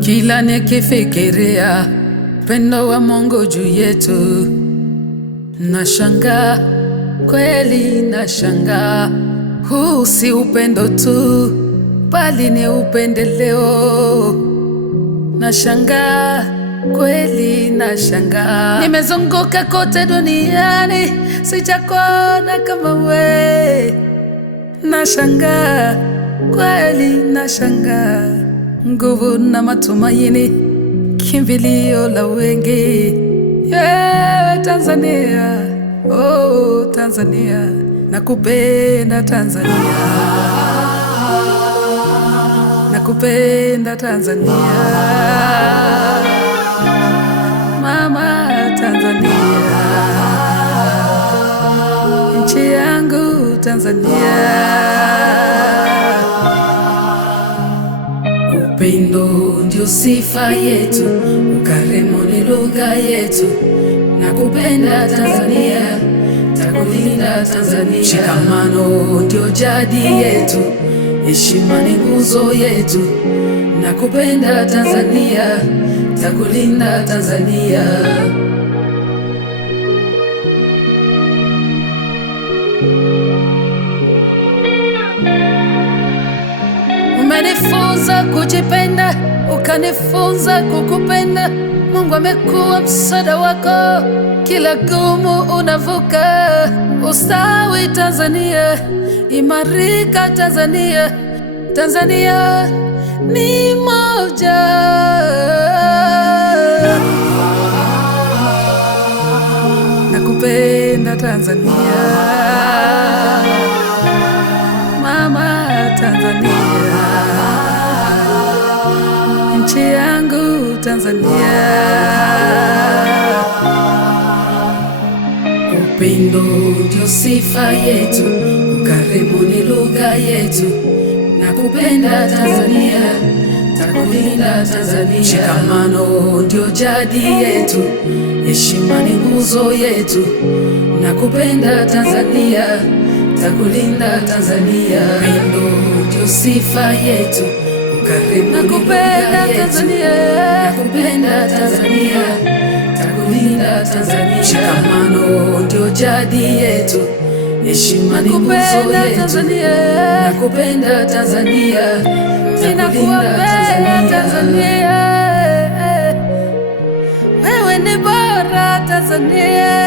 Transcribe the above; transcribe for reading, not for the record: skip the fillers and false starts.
Kila nikifikiria upendo wa Mungu juu yetu, nashangaa kweli, nashangaa. Huu si upendo tu, bali ni upendeleo. Nashangaa kweli, nashangaa. Nimezunguka kote duniani, sijakuona kama we. Nashangaa kweli, nashangaa. Nguvu na matumaini, kimbilio la wengi. Yeah, Tanzania, oh Tanzania, nakupenda Tanzania, nakupenda Tanzania, mama Tanzania, nchi yangu Tanzania. Upendo ndio sifa yetu, ukarimu ni lugha yetu. Nakupenda Tanzania, takulinda Tanzania. Shikamano ndio jadi yetu, heshima ni nguzo yetu. Nakupenda Tanzania, takulinda Tanzania. Umenifunza kujipenda, ukanifunza kukupenda. Mungu amekuwa msaada wako, kila gumu unavuka. Ustawi Tanzania, imarika Tanzania. Tanzania ni moja. Nakupenda Tanzania, mama Tanzania, nchi yangu Tanzania. Upendo ndio sifa yetu, ukarimu ni lugha yetu. Nakupenda Tanzania, takulinda Tanzania. Shikamano ndio jadi yetu, heshima ni nguzo yetu. Nakupenda Tanzania, takulinda Tanzania. Upendo ndio sifa yetu, ukarimu ni lugha yetu. Nakupenda Tanzania, takulinda Tanzania. Shikamano ndio jadi yetu, heshima ni nguzo yetu. Nakupenda Tanzania, takulinda Tanzania. Wewe ni bora Tanzania.